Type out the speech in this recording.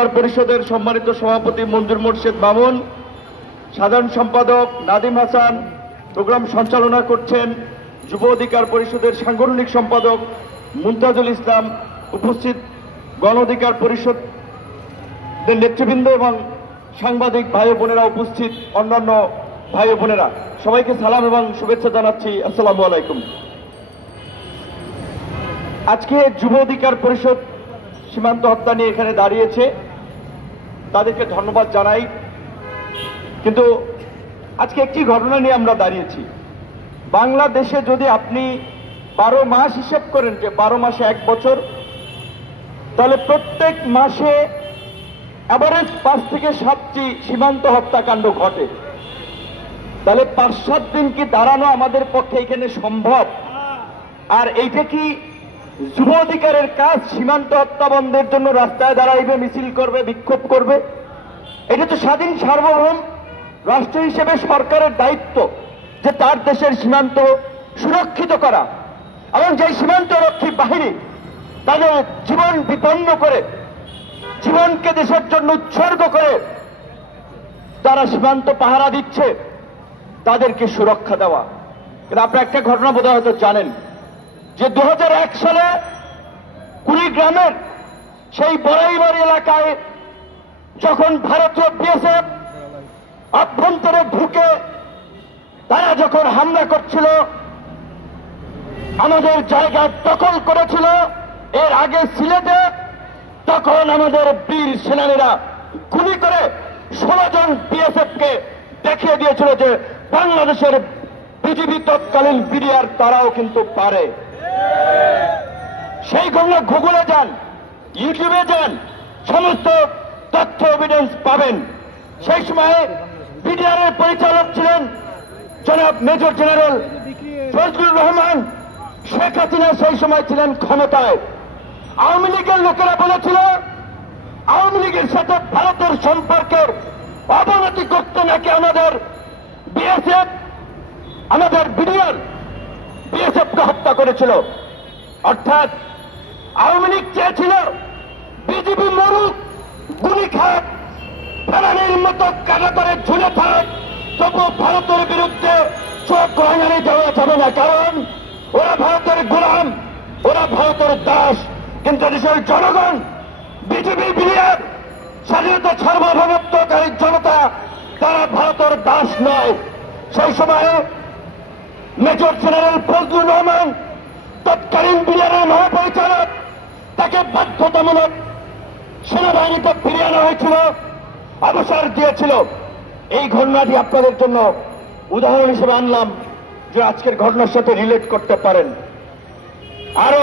পরিষদের সম্মানিত সভাপতি মঞ্জুর মোর্শেদ মামুন, সাধারণ সম্পাদক নাদিম হাসান প্রোগ্রাম সঞ্চালনা করছেন, যুব অধিকার পরিষদের সাংগঠনিক সম্পাদক মুমতাজুল ইসলাম, উপস্থিত গণ অধিকার পরিষদের নেতৃবৃন্দ এবং সাংবাদিক ভাই বোনেরা, উপস্থিত অন্যান্য ভাই বোনেরা, সবাইকে সালাম এবং শুভেচ্ছা জানাচ্ছি। আসসালামু আলাইকুম। আজকে যুব অধিকার পরিষদ সীমান্ত হত্যা নিয়ে এখানে দাঁড়িয়েছে, তাদেরকে ধন্যবাদ জানাই। কিন্তু আজকে একটি ঘটনা নিয়ে আমরা দাঁড়িয়েছি। বাংলাদেশে যদি আপনি 12 মাস হিসেব করেন, যে 12 মাসে 1 বছর, তাহলে প্রত্যেক মাসে এভারেজ 5 থেকে 7টি সীমান্ত হত্যাকাণ্ড ঘটে। তাহলে 5-7 দিন কি দাঁড়ানো আমাদের পক্ষে এখানে সম্ভব? আর এইটা কি যুব অধিকারের কাজ? সীমান্ত হত্যা বন্ধের জন্য রাস্তায় দাঁড়াইবে, মিছিল করবে, বিক্ষোভ করবে? এটা তো স্বাধীন সার্বভৌম রাষ্ট্র হিসেবে সরকারের দায়িত্ব যে তার দেশের সীমান্ত সুরক্ষিত করা, এবং যে সীমান্তরক্ষী বাহিনী তাদের জীবন বিপন্ন করে, জীবনকে দেশের জন্য উৎসর্গ করে তারা সীমান্ত পাহারা দিচ্ছে, তাদেরকে সুরক্ষা দেওয়া। কিন্তু আপনারা একটা ঘটনা বোধহয় হয়তো জানেন যে 2001 সালে কুড়িগ্রামের সেই বড়াইবাড়ি এলাকায় যখন ভারতীয় বিএসএফ অভ্যন্তরে ঢুকে তারা যখন হামলা করছিল, আমাদের জায়গা দখল করেছিল, এর আগে সিলেটে, তখন আমাদের বীর সেনানীরা গুলি করে 16 জন বিএসএফকে দেখিয়ে দিয়েছিল যে বাংলাদেশের পৃথিবী তৎকালীন বিডিআর তারাও কিন্তু পারে। সেই ঘটনা গুগলে যান, ইউটিউবে যান, সমস্ত তথ্য এভিডেন্স পাবেন। সেই সময় বিডিআরের পরিচালক ছিলেন জনাব মেজর জেনারেল ফজলুর রহমান। শেখ হাসিনা সেই সময় ছিলেন ক্ষমতায়। আওয়ামী লীগের লোকেরা বলেছিল আওয়ামী লীগের সাথে ভারতের সম্পর্কের অবনতি করতে নাকি আমাদের বিএসএফ, আমাদের বিডিআর বিএসএফকে হত্যা করেছিল। অর্থাৎ আওয়ামী লীগ চেয়েছিল বিজেপি মরুক, গুলি খাক, ফেরানির মতো কারাগারে ঝুলে থাক, তবু ভারতের বিরুদ্ধে চোখ রাঙানি দেওয়া যাবে না, কারণ ওরা ভারতের গোলাম, ওরা ভারতের দাস। কিন্তু দেশের জনগণ, বিজেপি বিডিআর, স্বাধীনতা সার্বভৌমত্বকারী জনতা, তারা ভারতের দাস নয়। সেই সময়ে মেজর জেনারেল ফজলুর রহমান, তৎকালীন বিডিআরের মহাপরিচালক, তাকে বাধ্যতামূলক সেনাবাহিনীতে ফিরিয়ে আনা হয়েছিল, অবসর দিয়েছিল। এই ঘটনাটি আপনাদের জন্য উদাহরণ হিসেবে আনলাম, যে আজকের ঘটনার সাথে রিলেট করতে পারেন। আরো